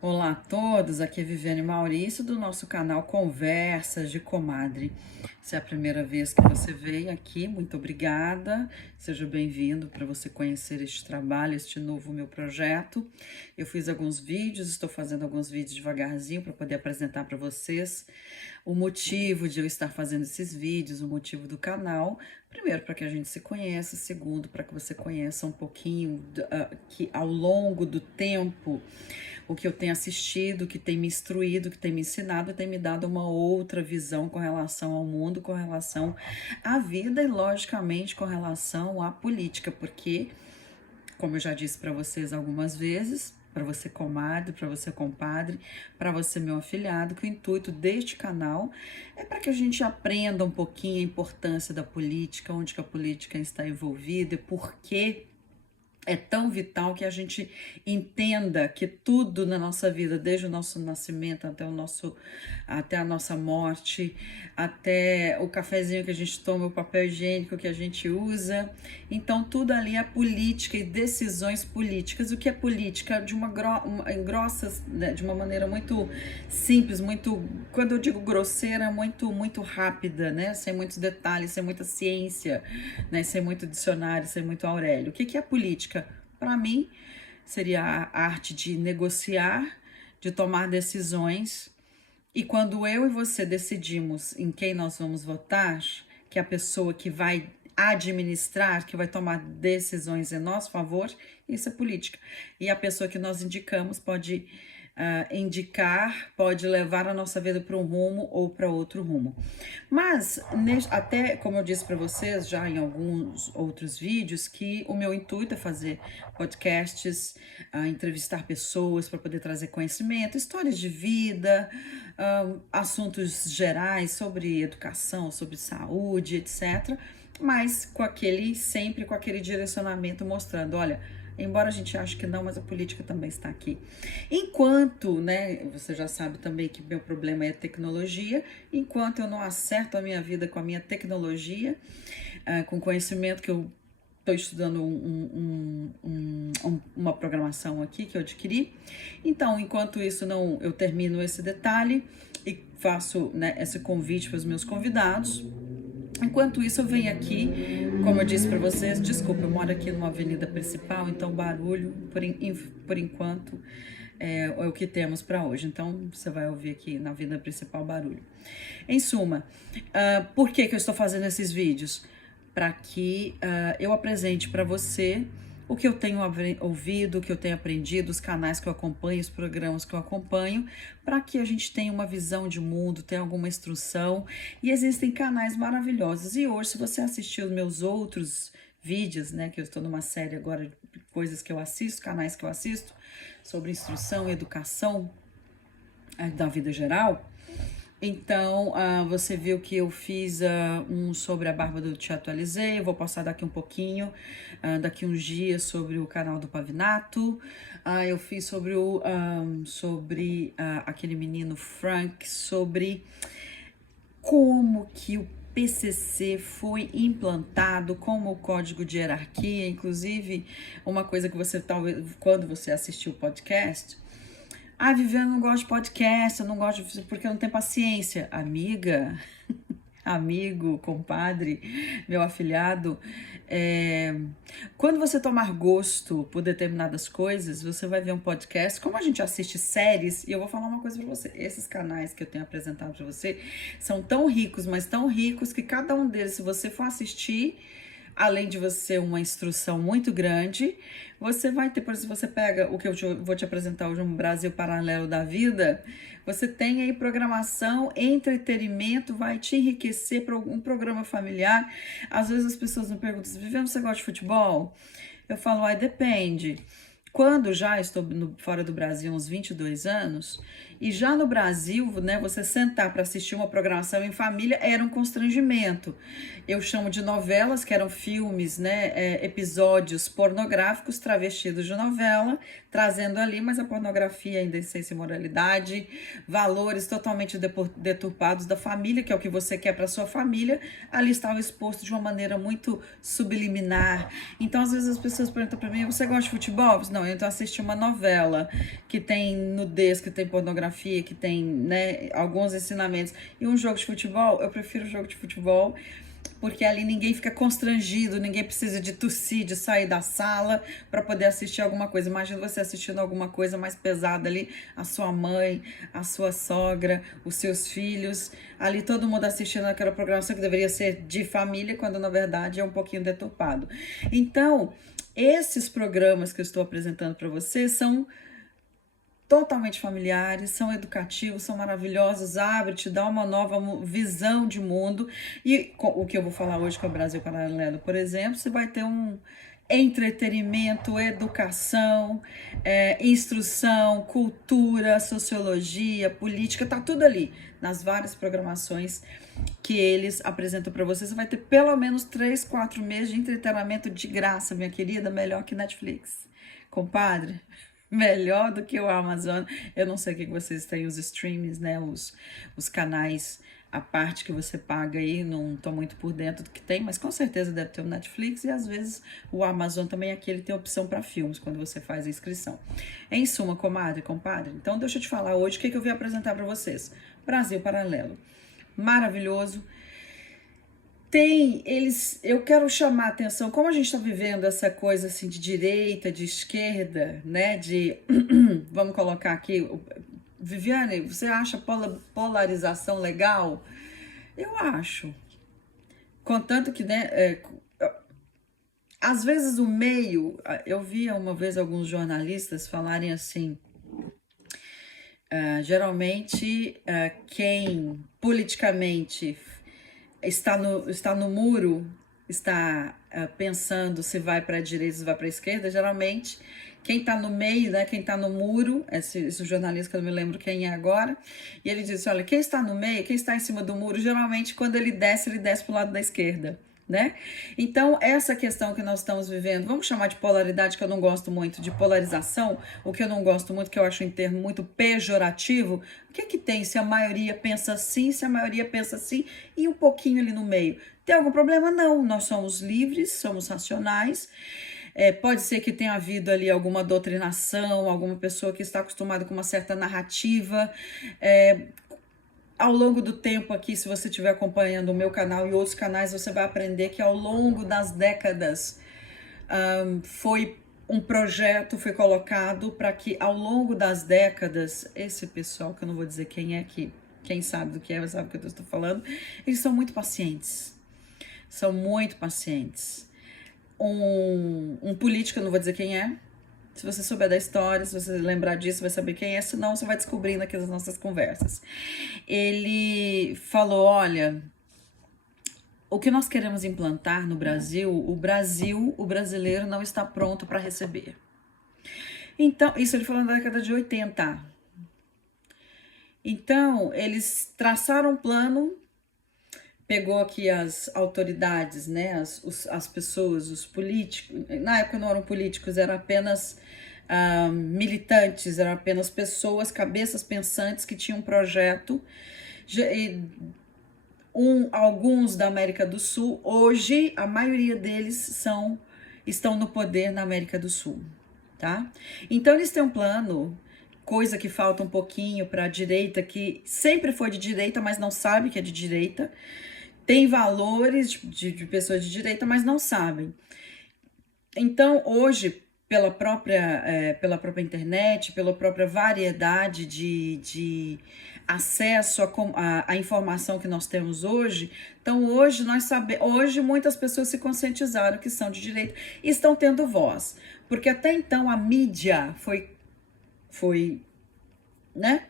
Olá a todos, aqui é Viviane Maurício do nosso canal Conversas de Comadre. Se é a primeira vez que você veio aqui, muito obrigada, seja bem-vindo para você conhecer este trabalho, este novo meu projeto. Eu fiz alguns vídeos, estou fazendo alguns vídeos devagarzinho para poder apresentar para vocês o motivo de eu estar fazendo esses vídeos, o motivo do canal. Primeiro, para que a gente se conheça, segundo, para que você conheça um pouquinho que ao longo do tempo o que eu tenho assistido, que tem me instruído, que tem me ensinado, tem me dado uma outra visão com relação ao mundo, com relação à vida e, logicamente, com relação à política, porque, como eu já disse para vocês algumas vezes, para você comadre, para você compadre, para você meu afilhado, que o intuito deste canal é para que a gente aprenda um pouquinho a importância da política, onde que a política está envolvida e por que é tão vital que a gente entenda que tudo na nossa vida, desde o nosso nascimento até a nossa morte, até o cafezinho que a gente toma, o papel higiênico que a gente usa, então tudo ali é política e decisões políticas. O que é política? De uma maneira muito simples, muito, quando eu digo grosseira, muito rápida, né? Sem muitos detalhes, sem muita ciência, né? Sem muito dicionário, sem muito Aurélio. O que é política? Para mim, seria a arte de negociar, de tomar decisões. E quando eu e você decidimos em quem nós vamos votar, que é a pessoa que vai administrar, que vai tomar decisões em nosso favor, isso é política. E a pessoa que nós indicamos pode indicar, pode levar a nossa vida para um rumo ou para outro rumo. Mas, até como eu disse para vocês já em alguns outros vídeos, que o meu intuito é fazer podcasts, entrevistar pessoas para poder trazer conhecimento, histórias de vida, assuntos gerais sobre educação, sobre saúde, etc. Mas sempre com aquele direcionamento mostrando, olha, embora a gente ache que não, mas a política também está aqui. Enquanto, né, você já sabe também que meu problema é tecnologia, enquanto eu não acerto a minha vida com a minha tecnologia, com conhecimento que eu estou estudando uma programação aqui que eu adquiri. Então, enquanto isso não, eu termino esse detalhe e faço, né, esse convite para os meus convidados. Enquanto isso, eu venho aqui, como eu disse para vocês, desculpa, eu moro aqui numa avenida principal, então barulho, por enquanto, é o que temos para hoje. Então, você vai ouvir aqui na avenida principal barulho. Em suma, por que eu estou fazendo esses vídeos? Para que eu apresente para você o que eu tenho ouvido, o que eu tenho aprendido, os canais que eu acompanho, os programas que eu acompanho, para que a gente tenha uma visão de mundo, tenha alguma instrução. E existem canais maravilhosos. E hoje, se você assistiu os meus outros vídeos, né, que eu estou numa série agora de coisas que eu assisto, canais que eu assisto, sobre instrução e educação da vida geral. Então, você viu que eu fiz um sobre a Barba do Te Atualizei, eu vou passar daqui um pouquinho, daqui uns dias, sobre o canal do Pavinato. Eu fiz sobre aquele menino Frank, sobre como que o PCC foi implantado como o código de hierarquia, inclusive uma coisa que você talvez, quando você assistiu o podcast, Viviane, eu não gosto de podcast, eu não gosto porque eu não tenho paciência. Amiga, amigo, compadre, meu afilhado, quando você tomar gosto por determinadas coisas, você vai ver um podcast. Como a gente assiste séries, e eu vou falar uma coisa pra você, esses canais que eu tenho apresentado pra você são tão ricos, mas tão ricos que cada um deles, se você for assistir, além de você uma instrução muito grande, você vai ter, por exemplo, você pega o que eu vou te apresentar hoje, um Brasil Paralelo da Vida, você tem aí programação, entretenimento, vai te enriquecer para um programa familiar. Às vezes as pessoas me perguntam, Viviane, você gosta de futebol? Eu falo, depende. Quando já estou fora do Brasil uns 22 anos, e já no Brasil, né, você sentar para assistir uma programação em família era um constrangimento. Eu chamo de novelas, que eram filmes, né, episódios pornográficos travestidos de novela, trazendo ali, mas a pornografia, a indecência e imoralidade, valores totalmente deturpados da família, que é o que você quer para sua família, ali estava exposto de uma maneira muito subliminar. Então, às vezes as pessoas perguntam para mim, você gosta de futebol? não, eu então assisti uma novela que tem nudez, que tem pornografia, que tem, né, alguns ensinamentos, e um jogo de futebol, eu prefiro o jogo de futebol, porque ali ninguém fica constrangido, ninguém precisa de tossir, de sair da sala para poder assistir alguma coisa. Imagina você assistindo alguma coisa mais pesada ali, a sua mãe, a sua sogra, os seus filhos, ali todo mundo assistindo aquela programação que deveria ser de família, quando na verdade é um pouquinho deturpado. Então, esses programas que eu estou apresentando para você são totalmente familiares, são educativos, são maravilhosos, abre, te dá uma nova visão de mundo. E o que eu vou falar hoje com o Brasil Paralelo, por exemplo, você vai ter um entretenimento, educação, instrução, cultura, sociologia, política, tá tudo ali nas várias programações que eles apresentam para você. Você vai ter pelo menos 3, 4 meses de entretenimento de graça, minha querida, melhor que Netflix. Compadre, melhor do que o Amazon. Eu não sei o que vocês têm, os streams, né? Os canais, a parte que você paga aí, não tô muito por dentro do que tem, mas com certeza deve ter o Netflix e às vezes o Amazon também aqui ele tem opção para filmes quando você faz a inscrição. Em suma, comadre, compadre, então deixa eu te falar hoje o que eu vim apresentar para vocês. Brasil Paralelo. Maravilhoso. Eu quero chamar a atenção, como a gente está vivendo essa coisa assim de direita, de esquerda, né, vamos colocar aqui, Viviane, você acha polarização legal? Eu acho, contanto que, né, às vezes o meio, eu via uma vez alguns jornalistas falarem assim, geralmente quem politicamente está no muro, está pensando se vai para a direita, se vai para a esquerda, geralmente quem está no meio, né, quem está no muro, esse jornalista que eu não me lembro quem é agora, e ele diz, olha, quem está no meio, quem está em cima do muro, geralmente quando ele desce para o lado da esquerda. Né? Então, essa questão que nós estamos vivendo, vamos chamar de polaridade, que eu não gosto muito, de polarização, o que eu não gosto muito, que eu acho um termo muito pejorativo. O que tem se a maioria pensa assim, se a maioria pensa assim, e um pouquinho ali no meio? Tem algum problema? Não, nós somos livres, somos racionais. Pode ser que tenha havido ali alguma doutrinação, alguma pessoa que está acostumada com uma certa narrativa, ao longo do tempo aqui, se você estiver acompanhando o meu canal e outros canais, você vai aprender que ao longo das décadas foi um projeto, foi colocado para que ao longo das décadas, esse pessoal, que eu não vou dizer quem é aqui, quem sabe do que é, sabe do que eu estou falando, eles são muito pacientes. São muito pacientes. Um político, eu não vou dizer quem é, se você souber da história, se você lembrar disso, vai saber quem é, senão você vai descobrindo aqui nas nossas conversas. Ele falou, olha, o que nós queremos implantar no Brasil, o brasileiro não está pronto para receber. Então, isso ele falou na década de 80. Então, eles traçaram um plano, pegou aqui as autoridades, né, as pessoas, os políticos, na época não eram políticos, eram apenas militantes, eram apenas pessoas, cabeças pensantes que tinham um projeto, alguns da América do Sul, hoje a maioria deles estão no poder na América do Sul, tá? Então eles têm um plano, coisa que falta um pouquinho para a direita, que sempre foi de direita, mas não sabe que é de direita, tem valores de pessoas de direita, mas não sabem. Então, hoje, pela própria internet, pela própria variedade de acesso à informação que nós temos hoje, então hoje muitas pessoas se conscientizaram que são de direita e estão tendo voz. Porque até então a mídia foi, né?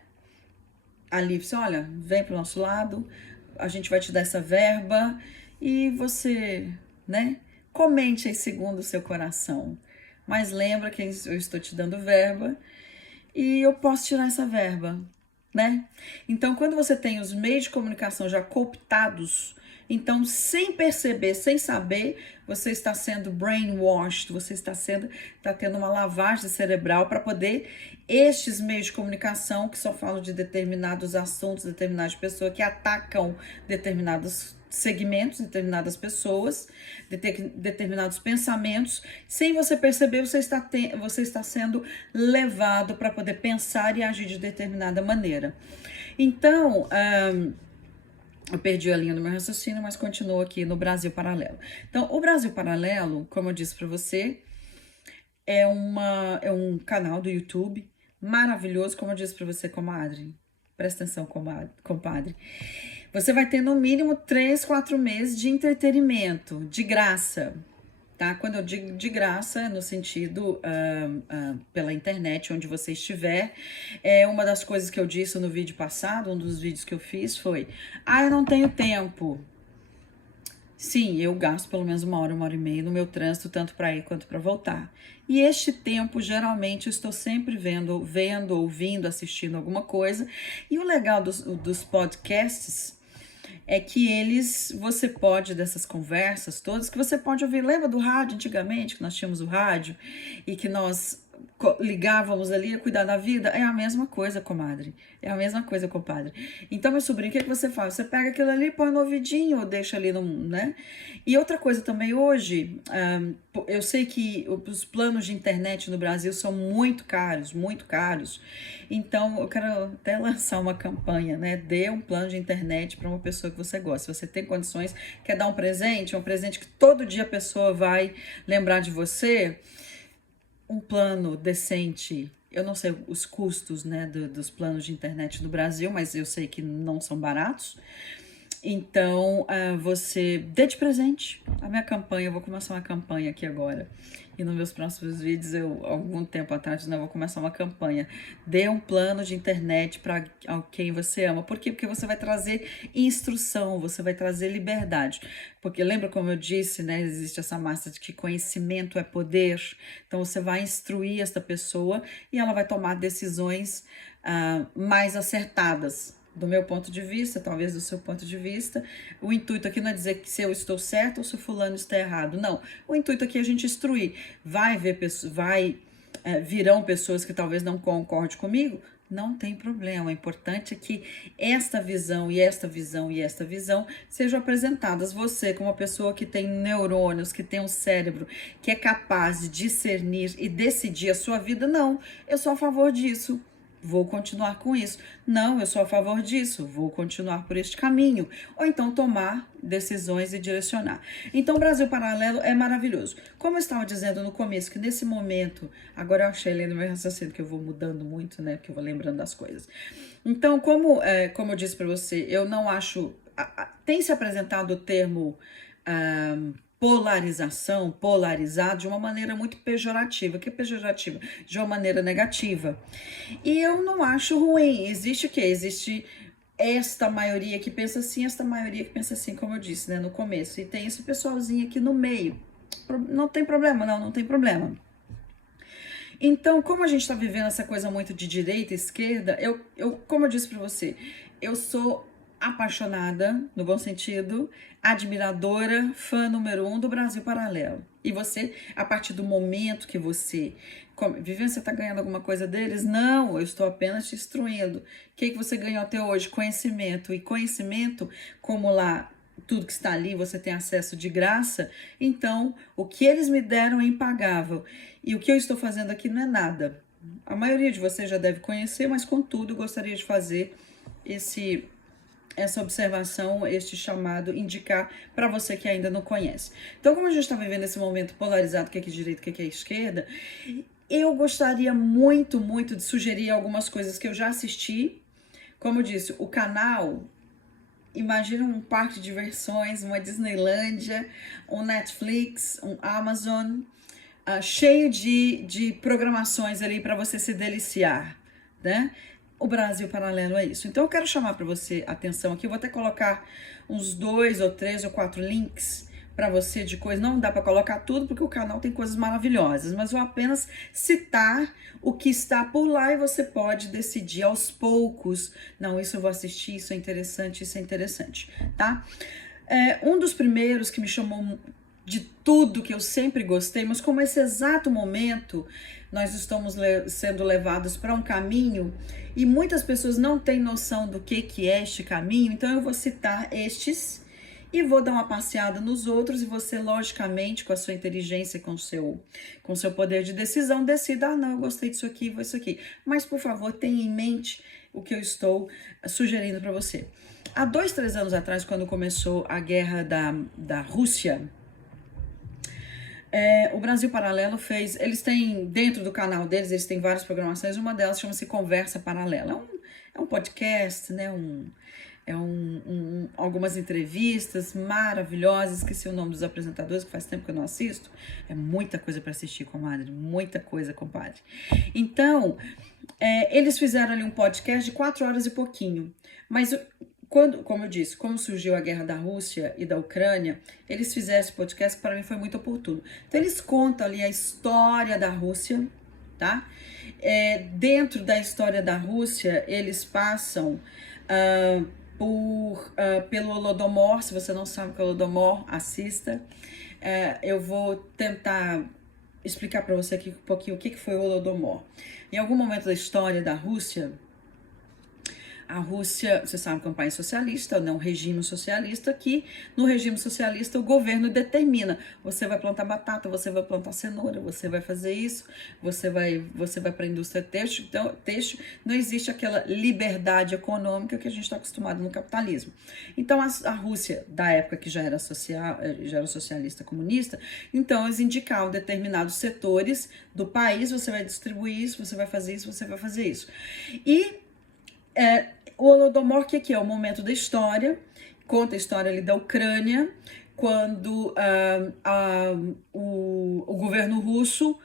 Ali, você, olha, vem para o nosso lado, a gente vai te dar essa verba e você, né, comente aí segundo o seu coração. Mas lembra que eu estou te dando verba e eu posso tirar essa verba, né? Então, quando você tem os meios de comunicação já cooptados, então, sem perceber, sem saber, você está sendo brainwashed, você está tendo uma lavagem cerebral para poder estes meios de comunicação que só falam de determinados assuntos, determinadas pessoas que atacam determinados segmentos, determinadas pessoas, determinados pensamentos. Sem você perceber, você está sendo levado para poder pensar e agir de determinada maneira. Então, eu perdi a linha do meu raciocínio, mas continuo aqui no Brasil Paralelo. Então, o Brasil Paralelo, como eu disse para você, é um canal do YouTube maravilhoso, como eu disse para você, comadre. Presta atenção, compadre. Você vai ter no mínimo 3, 4 meses de entretenimento, de graça, tá? Quando eu digo de graça, no sentido pela internet, onde você estiver. Uma das coisas que eu disse no vídeo passado, um dos vídeos que eu fiz foi: eu não tenho tempo. Sim, eu gasto pelo menos 1 hora e meia no meu trânsito, tanto para ir quanto para voltar. E este tempo, geralmente, eu estou sempre vendo, ouvindo, assistindo alguma coisa. E o legal dos podcasts é que você pode, dessas conversas todas, que você pode ouvir. Lembra do rádio antigamente, que nós tínhamos o rádio e que nós ligávamos ali a cuidar da vida? É a mesma coisa, comadre. É a mesma coisa, compadre. Então, meu sobrinho, o que você faz? Você pega aquilo ali, põe no ouvidinho ou deixa ali no, né? E outra coisa também, hoje, eu sei que os planos de internet no Brasil são muito caros, muito caros. Então, eu quero até lançar uma campanha, né? Dê um plano de internet para uma pessoa que você gosta. Se você tem condições, quer dar um presente que todo dia a pessoa vai lembrar de você, um plano decente. Eu não sei os custos, né, dos planos de internet do Brasil, mas eu sei que não são baratos. Então, você dê de presente a minha campanha. Eu vou começar uma campanha aqui agora. E nos meus próximos vídeos, algum tempo atrás, eu vou começar uma campanha. Dê um plano de internet para quem você ama. Por quê? Porque você vai trazer instrução, você vai trazer liberdade. Porque lembra como eu disse, né? Existe essa massa de que conhecimento é poder. Então, você vai instruir essa pessoa e ela vai tomar decisões mais acertadas. Do meu ponto de vista, talvez do seu ponto de vista. O intuito aqui não é dizer que se eu estou certo ou se o fulano está errado. Não. O intuito aqui é a gente instruir. Virão pessoas que talvez não concordem comigo? Não tem problema. O importante é que esta visão e esta visão e esta visão sejam apresentadas. Você, como uma pessoa que tem neurônios, que tem um cérebro, que é capaz de discernir e decidir a sua vida, não. Eu sou a favor disso. Vou continuar com isso. Não, eu sou a favor disso. Vou continuar por este caminho. Ou então tomar decisões e direcionar. Então, o Brasil Paralelo é maravilhoso. Como eu estava dizendo no começo, que nesse momento, agora eu achei lendo meu raciocínio, que eu vou mudando muito, né? Porque eu vou lembrando das coisas. Então, como eu disse para você, eu não acho... Tem se apresentado o termo... polarização, polarizado, de uma maneira muito pejorativa. Que é pejorativa? De uma maneira negativa. E eu não acho ruim. Existe o quê? Existe esta maioria que pensa assim, esta maioria que pensa assim, como eu disse, né, no começo. E tem esse pessoalzinho aqui no meio. Não tem problema, não tem problema. Então, como a gente está vivendo essa coisa muito de direita e esquerda, como eu disse para você, eu sou apaixonada, no bom sentido, admiradora, fã número 1 do Brasil Paralelo. E você, a partir do momento que você... Viviane, você está ganhando alguma coisa deles? Não, eu estou apenas te instruindo. O que você ganhou até hoje? Conhecimento. E conhecimento, como lá tudo que está ali você tem acesso de graça, então o que eles me deram é impagável. E o que eu estou fazendo aqui não é nada. A maioria de vocês já deve conhecer, mas contudo eu gostaria de fazer essa observação, este chamado, indicar para você que ainda não conhece. Então, como a gente está vivendo esse momento polarizado, o que é direita, o que é esquerda, eu gostaria muito, muito de sugerir algumas coisas que eu já assisti. Como eu disse, o canal, imagina um parque de diversões, uma Disneylândia, um Netflix, um Amazon, cheio de programações ali para você se deliciar, né? O Brasil Paralelo é isso. Então eu quero chamar para você atenção aqui. Eu vou até colocar uns 2 ou 3 ou 4 links para você de coisas. Não dá para colocar tudo porque o canal tem coisas maravilhosas, mas vou apenas citar o que está por lá e você pode decidir aos poucos. Não, isso eu vou assistir, isso é interessante, tá? Um dos primeiros que me chamou de tudo que eu sempre gostei, mas como esse exato momento nós estamos sendo levados para um caminho e muitas pessoas não têm noção do que é este caminho, então eu vou citar estes e vou dar uma passeada nos outros, e você, logicamente, com a sua inteligência, com o seu poder de decisão, decida, não, eu gostei disso aqui, vou isso aqui. Mas, por favor, tenha em mente o que eu estou sugerindo para você. Há 2, 3 anos atrás, quando começou a guerra da Rússia, o Brasil Paralelo fez, eles têm, dentro do canal deles, eles têm várias programações, uma delas chama-se Conversa Paralela. É um podcast, né? Algumas entrevistas maravilhosas, esqueci o nome dos apresentadores, que faz tempo que eu não assisto. É muita coisa para assistir, comadre, muita coisa, compadre. Então, eles fizeram ali um podcast de 4 horas e pouquinho, mas como eu disse, como surgiu a guerra da Rússia e da Ucrânia, eles fizeram esse podcast que para mim foi muito oportuno. Então eles contam ali a história da Rússia, tá? Dentro da história da Rússia, eles passam pelo Holodomor. Se você não sabe o que é o Holodomor, assista. Eu vou tentar explicar para você aqui um pouquinho o que foi o Holodomor. Em algum momento da história da Rússia, a Rússia, você sabe que é um país socialista, não um regime socialista, que no regime socialista o governo determina, você vai plantar batata, você vai plantar cenoura, você vai fazer isso, você vai para a indústria têxtil. Então, não existe aquela liberdade econômica que a gente está acostumado no capitalismo. Então, a Rússia, da época que já era socialista comunista, então eles indicavam determinados setores do país, você vai distribuir isso, você vai fazer isso, você vai fazer isso. E o Holodomor, o que é? O momento da história, conta a história ali da Ucrânia, quando o governo russo,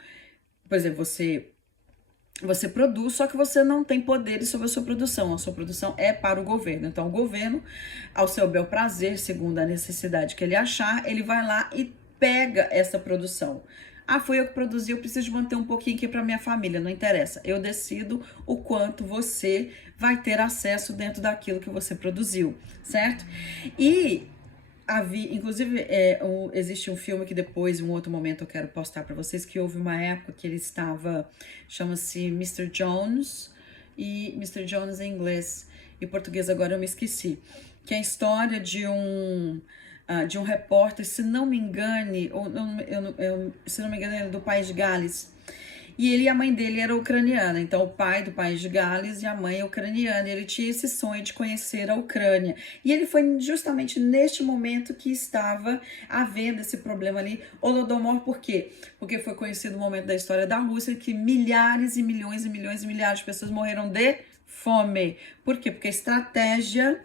por exemplo, você produz, só que você não tem poderes sobre a sua produção é para o governo. Então o governo, ao seu bel prazer, segundo a necessidade que ele achar, ele vai lá e pega essa produção. Foi eu que produzi, eu preciso manter um pouquinho aqui para minha família, não interessa. Eu decido o quanto você vai ter acesso dentro daquilo que você produziu, certo? E inclusive, existe um filme que depois, em um outro momento, eu quero postar para vocês, que houve uma época que ele estava, chama-se Mr. Jones, e Mr. Jones em inglês, e português agora eu me esqueci, que é a história de um repórter, se não me engane, se não me engano, ele é do país de Gales. E a mãe dele era ucraniana, então o pai do país de Gales e a mãe é ucraniana. Ele tinha esse sonho de conhecer a Ucrânia. E ele foi justamente neste momento que estava havendo esse problema ali, Holodomor. Por quê? Porque foi conhecido o momento da história da Rússia que milhares e milhões e milhões e milhares de pessoas morreram de fome. Por quê? Porque a estratégia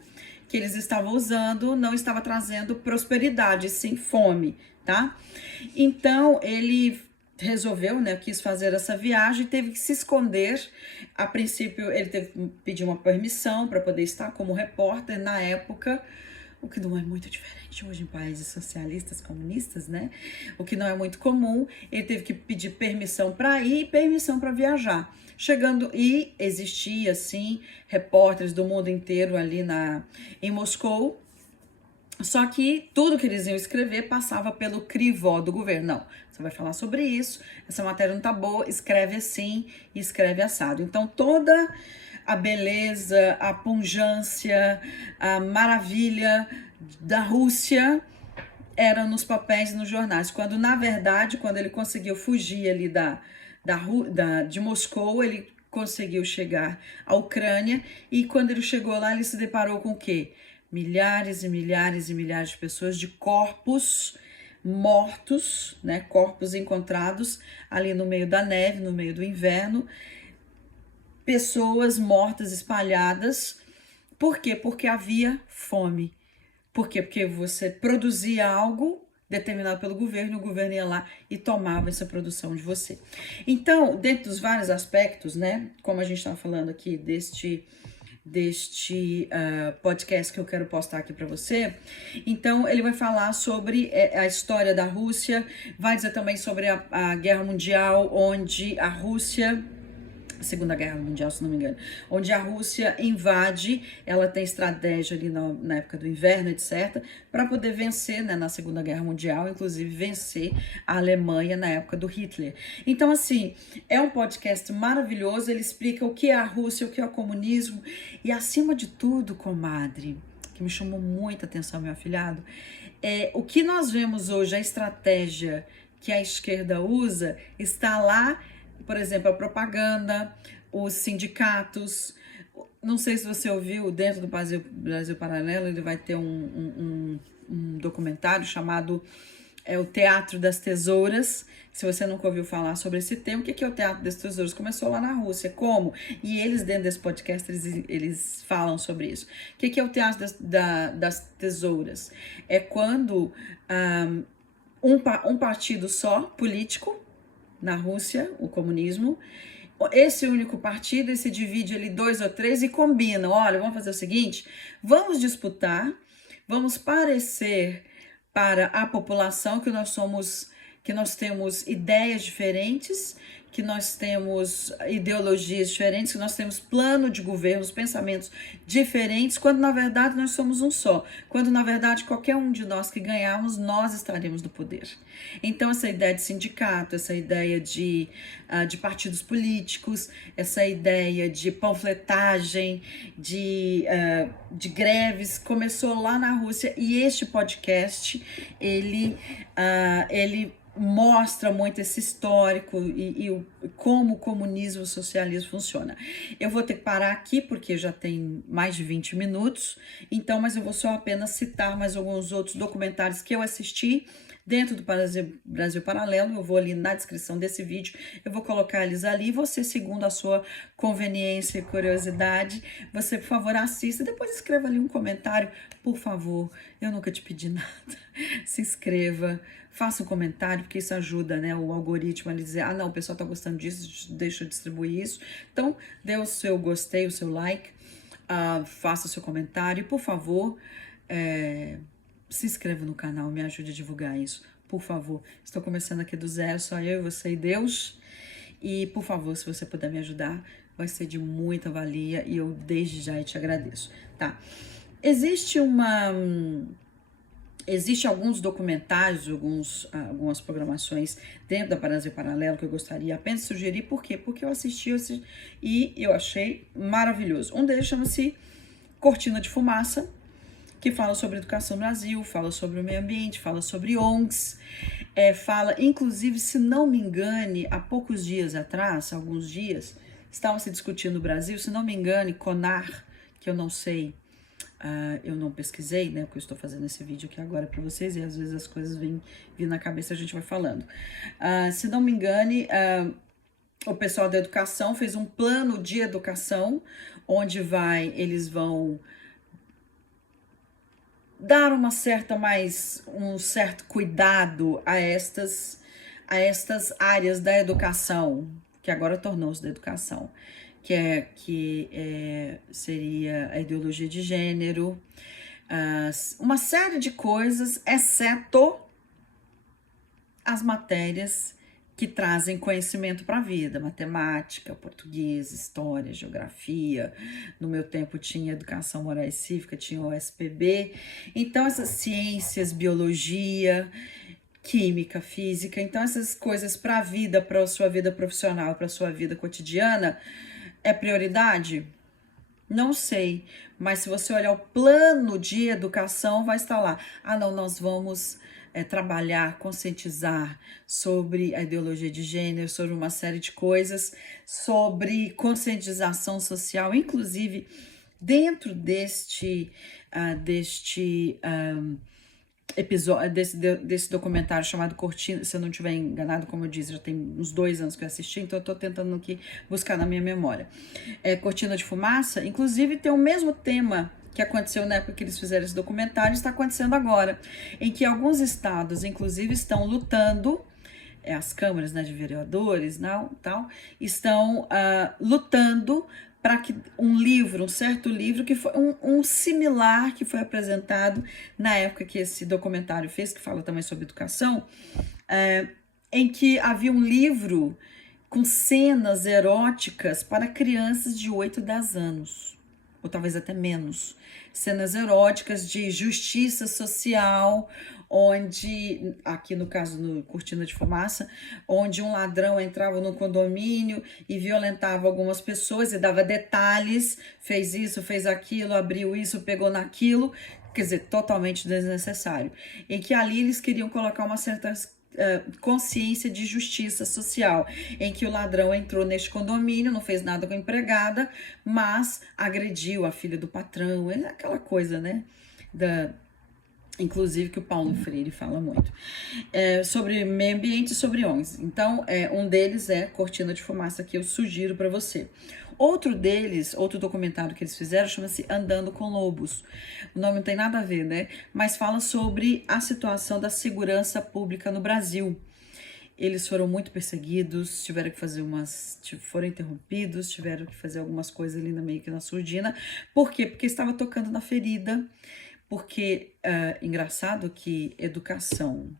que eles estavam usando não estava trazendo prosperidade, sim fome, tá? Então, ele resolveu, né, quis fazer essa viagem, teve que se esconder. A princípio, ele teve que pedir uma permissão para poder estar como repórter na época, o que não é muito diferente hoje em países socialistas, comunistas, né? O que não é muito comum. Ele teve que pedir permissão para ir e permissão para viajar. Chegando, e existia, sim, repórteres do mundo inteiro ali em Moscou. Só que tudo que eles iam escrever passava pelo crivó do governo. Não, você vai falar sobre isso, essa matéria não tá boa, escreve assim e escreve assado. Então, toda a beleza, a pungência, a maravilha da Rússia era nos papéis e nos jornais. Quando, na verdade, quando ele conseguiu fugir ali de Moscou, ele conseguiu chegar à Ucrânia, e quando ele chegou lá, ele se deparou com o quê? Milhares e milhares e milhares de pessoas, de corpos mortos, né? Corpos encontrados ali no meio da neve, no meio do inverno. Pessoas mortas espalhadas. Por quê? Porque havia fome. Por quê? Porque você produzia algo determinado pelo governo, o governo ia lá e tomava essa produção de você. Então, dentro dos vários aspectos, né? Como a gente estava falando aqui deste podcast que eu quero postar aqui para você. Então, ele vai falar sobre a história da Rússia, vai dizer também sobre a Guerra Mundial, onde a Rússia, a Segunda Guerra Mundial, se não me engano, onde a Rússia invade, ela tem estratégia ali na época do inverno, etc., para poder vencer, né, na Segunda Guerra Mundial, inclusive vencer a Alemanha na época do Hitler. Então, assim, é um podcast maravilhoso, ele explica o que é a Rússia, o que é o comunismo, e acima de tudo, comadre, que me chamou muita atenção, meu afilhado, o que nós vemos hoje, a estratégia que a esquerda usa, está lá, por exemplo, a propaganda, os sindicatos. Não sei se você ouviu, dentro do Brasil Paralelo, ele vai ter um documentário chamado O Teatro das Tesouras. Se você nunca ouviu falar sobre esse tema, o que é o Teatro das Tesouras? Começou lá na Rússia, como? E eles, dentro desse podcast, eles falam sobre isso. O que é o Teatro das Tesouras? É quando um partido só, político, na Rússia, o comunismo, esse único partido, ele se divide ali 2 ou 3 e combinam, olha, vamos fazer o seguinte, vamos disputar, vamos parecer para a população que nós temos ideias diferentes, que nós temos ideologias diferentes, que nós temos plano de governo, pensamentos diferentes, quando na verdade nós somos um só. Quando na verdade qualquer um de nós que ganharmos, nós estaremos no poder. Então essa ideia de sindicato, essa ideia de partidos políticos, essa ideia de panfletagem, de greves, começou lá na Rússia, e este podcast, ele mostra muito esse histórico e como o comunismo e o socialismo funciona. Eu vou ter que parar aqui porque já tem mais de 20 minutos, então, mas eu vou só apenas citar mais alguns outros documentários que eu assisti dentro do Brasil Paralelo. Eu vou ali na descrição desse vídeo, eu vou colocar eles ali, você, segundo a sua conveniência e curiosidade, você, por favor, assista, depois escreva ali um comentário, por favor, eu nunca te pedi nada, se inscreva, faça um comentário, porque isso ajuda, né, o algoritmo a dizer, não, o pessoal tá gostando disso, deixa eu distribuir isso. Então, dê o seu gostei, o seu like, faça o seu comentário, por favor, se inscreva no canal, me ajude a divulgar isso, por favor. Estou começando aqui do zero, só eu, você e Deus. E, por favor, se você puder me ajudar, vai ser de muita valia e eu desde já te agradeço, tá? Existem alguns documentários, algumas programações dentro da Brasil Paralelo que eu gostaria apenas de sugerir. Por quê? Porque eu assisti e eu achei maravilhoso. Um deles chama-se Cortina de Fumaça, que fala sobre educação no Brasil, fala sobre o meio ambiente, fala sobre ONGs, fala, inclusive, se não me engane, há poucos dias atrás, alguns dias, estavam se discutindo no Brasil, se não me engane, CONAR, que eu não sei, eu não pesquisei, né, porque eu estou fazendo esse vídeo aqui agora para vocês e às vezes as coisas vêm na cabeça e a gente vai falando. Se não me engane, o pessoal da educação fez um plano de educação, onde eles vão dar um certo cuidado a estas áreas da educação, que agora tornou-se da educação, que seria a ideologia de gênero, uma série de coisas, exceto as matérias que trazem conhecimento para a vida, matemática, português, história, geografia. No meu tempo tinha educação moral e cívica, tinha o SPB. Então essas ciências, biologia, química, física, então essas coisas para a vida, para a sua vida profissional, para a sua vida cotidiana, é prioridade? Não sei, mas se você olhar o plano de educação, vai estar lá. Não, nós vamos trabalhar, conscientizar sobre a ideologia de gênero, sobre uma série de coisas, sobre conscientização social, inclusive dentro deste episódio, desse documentário chamado Cortina, se eu não estiver enganado, como eu disse, já tem uns 2 anos que eu assisti, então eu tô tentando aqui buscar na minha memória. Cortina de Fumaça, inclusive tem o mesmo tema que aconteceu na época que eles fizeram esse documentário, está acontecendo agora, em que alguns estados, inclusive, estão lutando, as câmaras, né, de vereadores, tal, estão lutando para que um certo livro, que foi um similar que foi apresentado na época que esse documentário fez, que fala também sobre educação, em que havia um livro com cenas eróticas para crianças de 8 e 10 anos. ou talvez até menos. Cenas eróticas de justiça social, onde, aqui no caso no Cortina de Fumaça, onde um ladrão entrava no condomínio e violentava algumas pessoas e dava detalhes, fez isso, fez aquilo, abriu isso, pegou naquilo, quer dizer, totalmente desnecessário. E que ali eles queriam colocar uma certa consciência de justiça social, em que o ladrão entrou neste condomínio, não fez nada com a empregada, mas agrediu a filha do patrão, aquela coisa, né? Inclusive que o Paulo Freire fala muito, sobre meio ambiente e sobre ONGs. Então, um deles é Cortina de Fumaça, que eu sugiro para você. Outro deles, outro documentário que eles fizeram, chama-se Andando com Lobos. O nome não tem nada a ver, né? Mas fala sobre a situação da segurança pública no Brasil. Eles foram muito perseguidos, tiveram que fazer foram interrompidos, tiveram que fazer algumas coisas ali meio que na surdina. Por quê? Porque estava tocando na ferida. Porque, engraçado que educação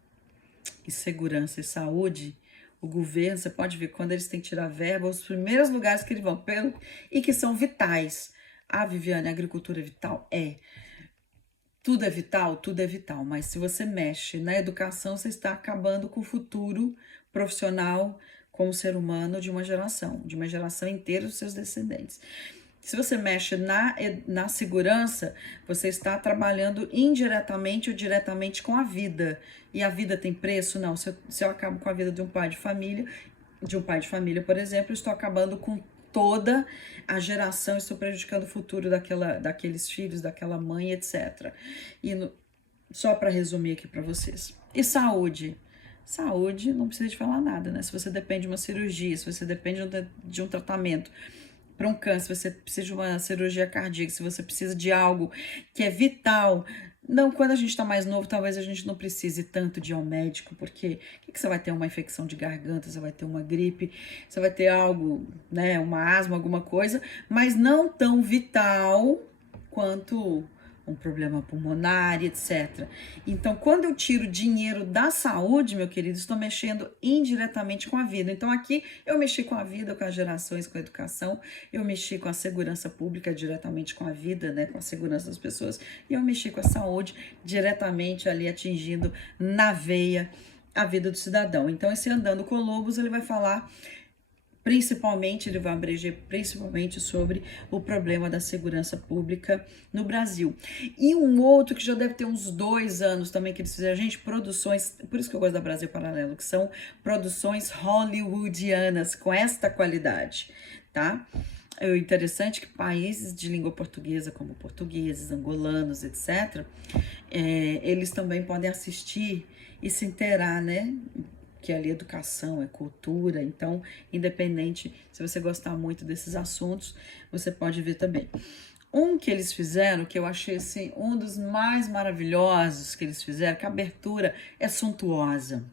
e segurança e saúde, o governo, você pode ver, quando eles têm que tirar verba, os primeiros lugares que eles vão, e que são vitais. Ah, Viviane, a agricultura é vital? Tudo é vital? Tudo é vital, mas se você mexe na educação, você está acabando com o futuro profissional como ser humano de uma geração inteira dos seus descendentes. Se você mexe na segurança, você está trabalhando indiretamente ou diretamente com a vida. E a vida tem preço? Não. Se eu acabo com a vida de um pai de família, por exemplo, eu estou acabando com toda a geração, estou prejudicando o futuro daqueles filhos, daquela mãe, etc. Só para resumir aqui para vocês. E saúde? Saúde não precisa de falar nada, né? Se você depende de uma cirurgia, se você depende de um tratamento para um câncer, se você precisa de uma cirurgia cardíaca, se você precisa de algo que é vital. Não, quando a gente está mais novo, talvez a gente não precise tanto de ir ao médico, porque o que você vai ter uma infecção de garganta, você vai ter uma gripe, você vai ter algo, né, uma asma, alguma coisa, mas não tão vital quanto um problema pulmonar, etc. Então, quando eu tiro dinheiro da saúde, meu querido, estou mexendo indiretamente com a vida. Então, aqui eu mexi com a vida, com as gerações, com a educação, eu mexi com a segurança pública diretamente com a vida, né, com a segurança das pessoas, e eu mexi com a saúde diretamente ali atingindo na veia a vida do cidadão. Então, esse Andando com Lobos, ele vai falar ele vai abranger principalmente sobre o problema da segurança pública no Brasil. E um outro que já deve ter uns 2 anos também que eles fizeram, gente, produções, por isso que eu gosto da Brasil Paralelo, que são produções hollywoodianas com esta qualidade, tá? É interessante que países de língua portuguesa, como portugueses, angolanos, etc., eles também podem assistir e se inteirar, né? Que ali educação, é cultura, então, independente, se você gostar muito desses assuntos, você pode ver também. Um que eles fizeram, que eu achei assim, um dos mais maravilhosos que eles fizeram, que a abertura é suntuosa.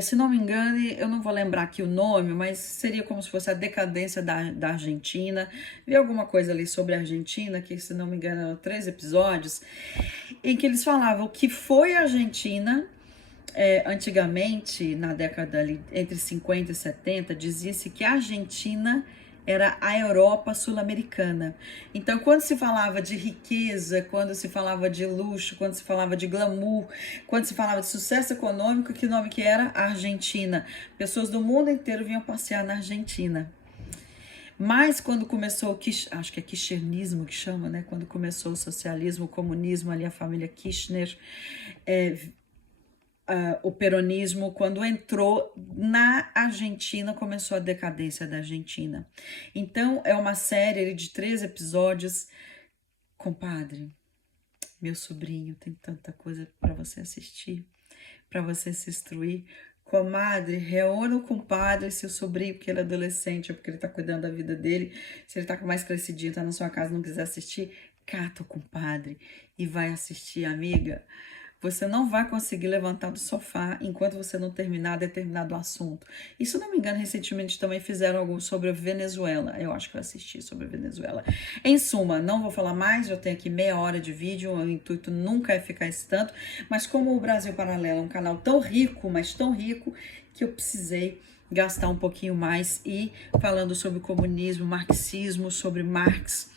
Se não me engano, eu não vou lembrar aqui o nome, mas seria como se fosse a decadência da Argentina. Vi alguma coisa ali sobre a Argentina, que se não me engano eram 3 episódios, em que eles falavam o que foi a Argentina. Antigamente, na década ali, entre 50 e 70, dizia-se que a Argentina era a Europa sul-americana. Então, quando se falava de riqueza, quando se falava de luxo, quando se falava de glamour, quando se falava de sucesso econômico, que nome que era? Argentina. Pessoas do mundo inteiro vinham passear na Argentina. Mas quando começou acho que é kirchnerismo que chama, né? Quando começou o socialismo, o comunismo, ali a família Kirchner, o peronismo, quando entrou na Argentina, começou a decadência da Argentina. Então, é uma série de 3 episódios. Compadre, meu sobrinho, tem tanta coisa para você assistir, para você se instruir. Comadre, reúna o compadre, seu sobrinho, porque ele é adolescente, ou porque ele tá cuidando da vida dele. Se ele tá mais crescidinho, tá na sua casa, não quiser assistir, cata o compadre e vai assistir, amiga. Você não vai conseguir levantar do sofá enquanto você não terminar determinado assunto. E se não me engano, recentemente também fizeram algo sobre a Venezuela. Eu acho que eu assisti sobre a Venezuela. Em suma, não vou falar mais, já tenho aqui meia hora de vídeo, o intuito nunca é ficar esse tanto, mas como o Brasil Paralelo é um canal tão rico, mas tão rico, que eu precisei gastar um pouquinho mais e falando sobre o comunismo, marxismo, sobre Marx,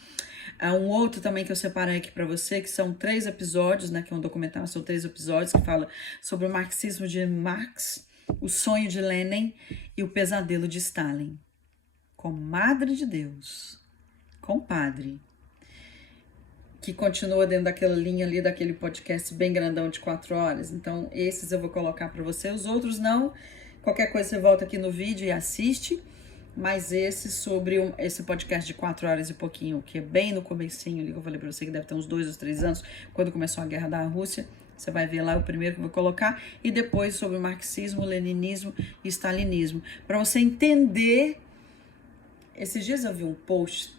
Há um outro também que eu separei aqui para você, que são 3 episódios, né? Que é um documentário, são 3 episódios que fala sobre o marxismo de Marx, o sonho de Lenin e o pesadelo de Stalin. Comadre de Deus, compadre, que continua dentro daquela linha ali, daquele podcast bem grandão de 4 horas. Então, esses eu vou colocar para você, os outros não. Qualquer coisa você volta aqui no vídeo e assiste. Mas esse podcast de 4 horas e pouquinho, que é bem no comecinho ali, que eu falei pra você que deve ter uns 2 ou 3 anos, quando começou a guerra da Rússia, você vai ver lá o primeiro que eu vou colocar, e depois sobre o marxismo, leninismo e stalinismo. Para você entender, esses dias eu vi um post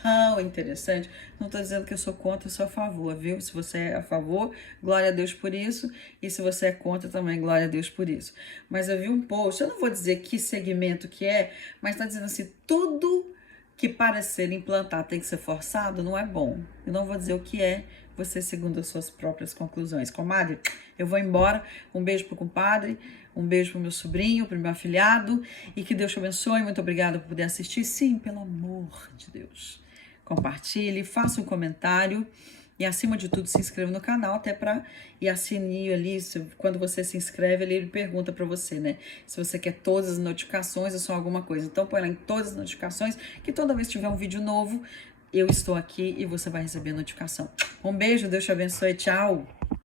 tão interessante, não tô dizendo que eu sou contra, eu sou a favor, viu? Se você é a favor, glória a Deus por isso, e se você é contra também, glória a Deus por isso. Mas eu vi um post, eu não vou dizer que segmento que é, mas tá dizendo assim, tudo que para ser implantado tem que ser forçado, não é bom. Eu não vou dizer o que é, você segundo as suas próprias conclusões. Comadre, eu vou embora, um beijo pro compadre, um beijo pro meu sobrinho, pro meu afilhado, e que Deus te abençoe. Muito obrigada por poder assistir. Sim, pelo amor de Deus. Compartilhe, faça um comentário e, acima de tudo, se inscreva no canal até para e assine ali. Quando você se inscreve, ele pergunta para você, né? Se você quer todas as notificações ou só alguma coisa. Então, põe lá em todas as notificações, que toda vez que tiver um vídeo novo, eu estou aqui e você vai receber a notificação. Um beijo, Deus te abençoe, tchau!